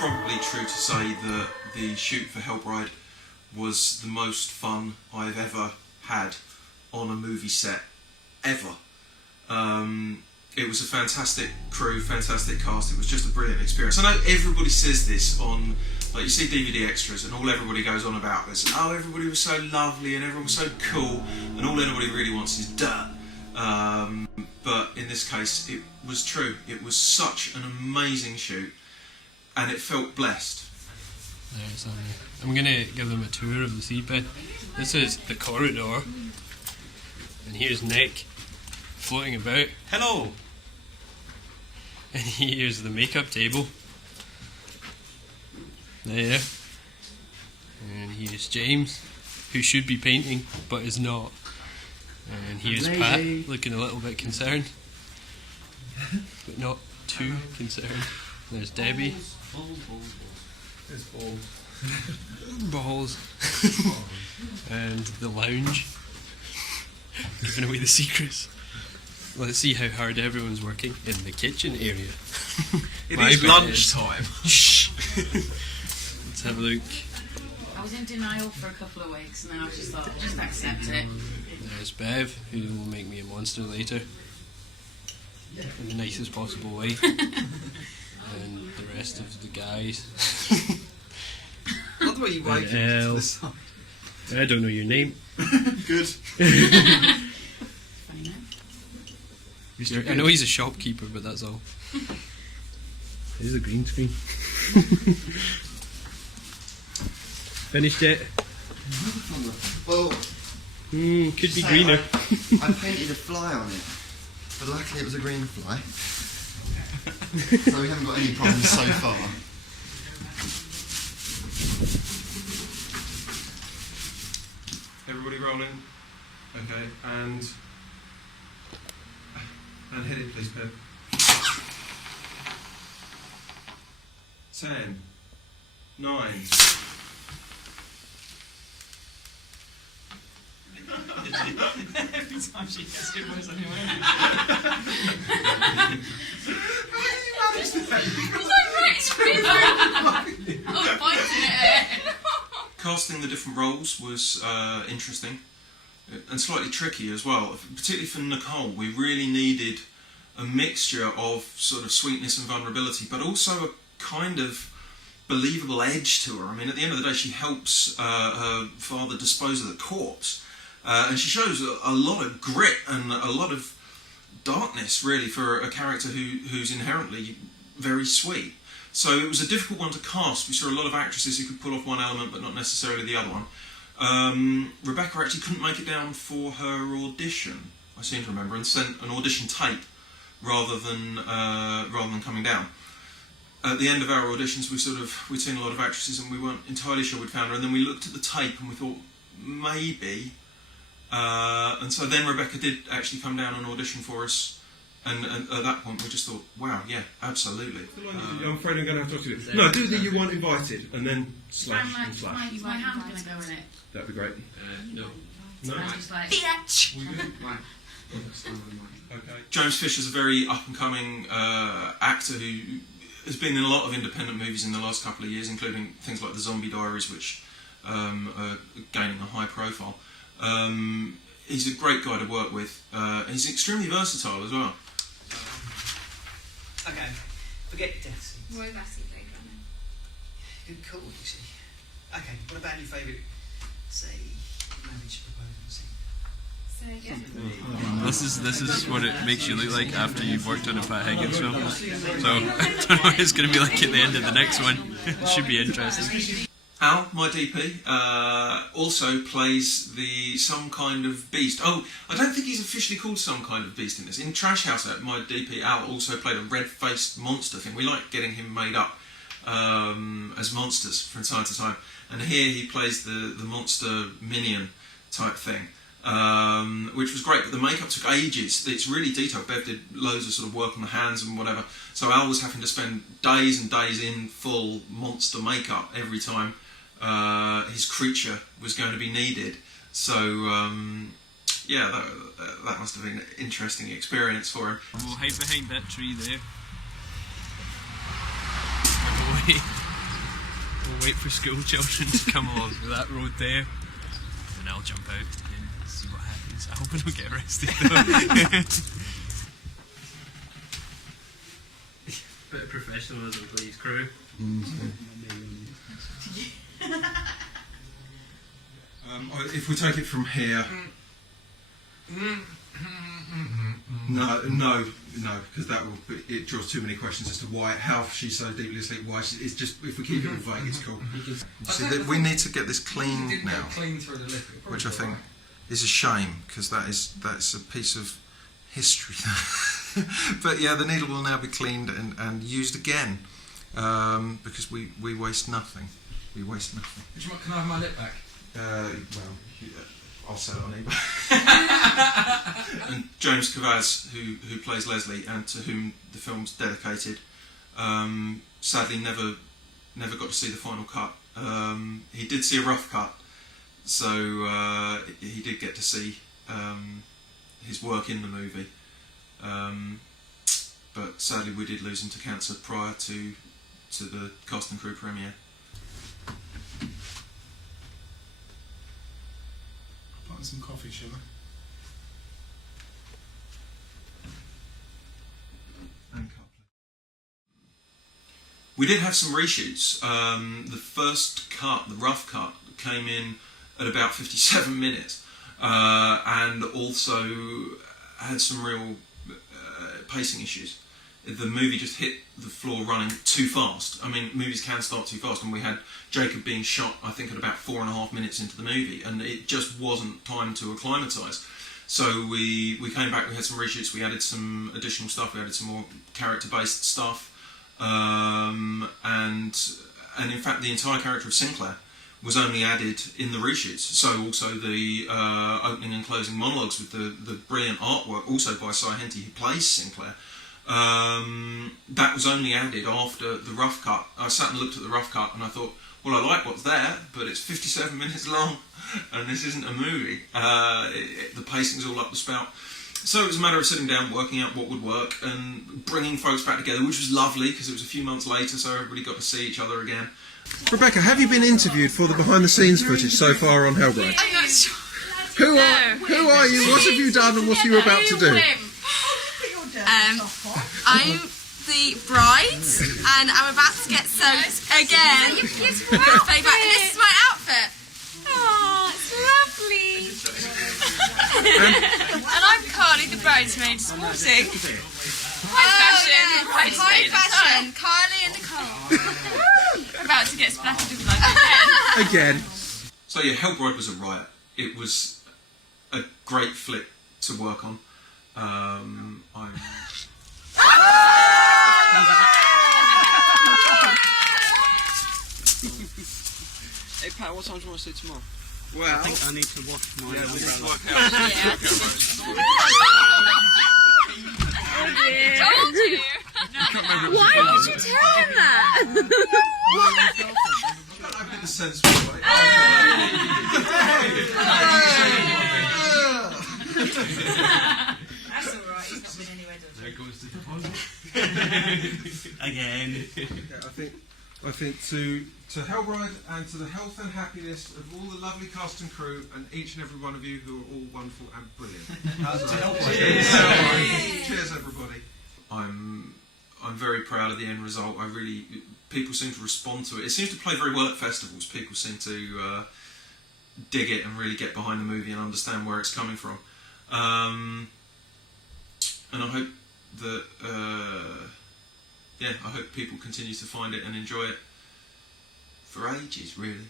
probably true to say that the shoot for Hellbride was the most fun I've ever had on a movie set, ever. It was a fantastic crew, fantastic cast. It was just a brilliant experience. I know everybody says this on, like, you see DVD extras and all everybody goes on about is, oh, everybody was so lovely and everyone was so cool and all anybody really wants is dirt. But in this case, it was true. It was such an amazing shoot and it felt blessed. There's I'm going to give them a tour of the seabed. This is the corridor, and here's Nick floating about. Hello! And here's the makeup table. There. And here's James, who should be painting, but is not. And here's Pat, looking a little bit concerned, but not too concerned. There's Debbie. There's balls. Balls. And the lounge. Giving away the secrets. Let's see how hard everyone's working in the kitchen area. It is lunchtime. Shh. Let's have a look. I was in denial for a couple of weeks and then I just thought, just accept it. There's Bev, who will make me a monster later. In the nicest possible way. And the rest of the guys. Not the way you wave it to the side. I don't know your name. Good. Funny name. I know he's a shopkeeper, but that's all. There's a green screen. Finished it? Well, could be greener. I painted a fly on it, but luckily it was a green fly. So we haven't got any problems so far. Everybody rolling? Okay, and hit it please, Pip. 10, 9. Every time she gets it worse anyway. Oh, pointing at it. Casting the different roles was interesting and slightly tricky as well, particularly for Nicole. We really needed a mixture of sort of sweetness and vulnerability, but also a kind of believable edge to her. I mean, at the end of the day, she helps her father dispose of the corpse, and she shows a lot of grit and a lot of darkness, really, for a character who's inherently very sweet. So it was a difficult one to cast. We saw a lot of actresses who could pull off one element but not necessarily the other one. Rebecca actually couldn't make it down for her audition, I seem to remember, and sent an audition tape rather than coming down. At the end of our auditions, we'd seen a lot of actresses and we weren't entirely sure we'd found her, and then we looked at the tape and we thought, maybe. And so then Rebecca did actually come down and audition for us. And at that point, we just thought, wow, yeah, absolutely. I'm afraid I'm going to have to talk to you. No, do the you want invited, and then slash and slash. Is my hand going to go in it? That'd be great. No. No? I'm just like, Bitch! Okay. James Fisher's a very up-and-coming actor who has been in a lot of independent movies in the last couple of years, including things like The Zombie Diaries, which are gaining a high profile. He's a great guy to work with. He's extremely versatile as well. Okay, forget your death scenes. More massive playground. Good call, you see. Okay, what about your favourite, say, marriage proposal scene? So yeah. This is what it makes you look like after you've worked on a Pat Higgins film. So I don't know what it's going to be like at the end of the next one. It should be interesting. Al, my DP, also plays the Some Kind of Beast. Oh, I don't think he's officially called Some Kind of Beast in this. In Trash House, my DP, Al, also played a red-faced monster thing. We like getting him made up as monsters from time to time. And here he plays the monster minion type thing, which was great, but the makeup took ages. It's really detailed. Bev did loads of sort of work on the hands and whatever. So Al was having to spend days and days in full monster makeup every time his creature was going to be needed. So yeah, that must have been an interesting experience for him. We'll hide behind that tree there. wait for school children to come along with that road there, and I'll jump out and see what happens. I hope I don't get arrested though. Bit of professionalism, please, crew. If we take it from here, no, because it draws too many questions as to how she's so deeply asleep. Why it's just if we keep it all vague, it's cool. You see, we need to get this clean now, which I think is a shame because that's a piece of history. But yeah, the needle will now be cleaned and used again because we waste nothing. We waste nothing. Can I have my lip back? I'll sell it on eBay. And James Cavaz, who plays Leslie and to whom the film's dedicated, sadly never got to see the final cut. He did see a rough cut, so he did get to see his work in the movie. But sadly we did lose him to cancer prior to the cast and crew premiere. Button some coffee, shall I? We did have some reshoots. The first cut, the rough cut, came in at about 57 minutes and also had some real pacing issues. The movie just hit the floor running too fast. I mean, movies can start too fast, and we had Jacob being shot, I think, at about 4.5 minutes into the movie, and it just wasn't time to acclimatise. So we came back, we had some reshoots, we added some additional stuff, we added some more character-based stuff, and in fact the entire character of Sinclair was only added in the reshoots. So also the opening and closing monologues with the brilliant artwork, also by Cy Henty, who plays Sinclair, that was only added after the rough cut. I sat and looked at the rough cut and I thought, well, I like what's there, but it's 57 minutes long and this isn't a movie. The pacing's all up the spout. So it was a matter of sitting down, working out what would work and bringing folks back together, which was lovely because it was a few months later, so everybody got to see each other again. Rebecca, have you been interviewed for the behind-the-scenes footage so far on Hellbride? I'm not sure. Who are you? What have you done and what are you about to do? I'm the bride, and I'm about to get soaked again. And this is my outfit. Oh, it's lovely. And I'm Carly, the bridesmaid, sporting. High fashion. Carly and Nicole. We're about to get splattered with blood Again. So yeah, Hellbride was a riot. It was a great flick to work on. Hey Pat, what time do you want to see tomorrow? Well, I think I need to wash my Told you. Why did you tell him that? I get the sense That's alright, he's not been anywhere, does he? There goes the deposit. Again. Yeah, I think to Hellbride and to the health and happiness of all the lovely cast and crew and each and every one of you who are all wonderful and brilliant. Cheers, everybody. I'm very proud of the end result. People seem to respond to it. It seems to play very well at festivals. People seem to dig it and really get behind the movie and understand where it's coming from. And I hope that I hope people continue to find it and enjoy it for ages, really.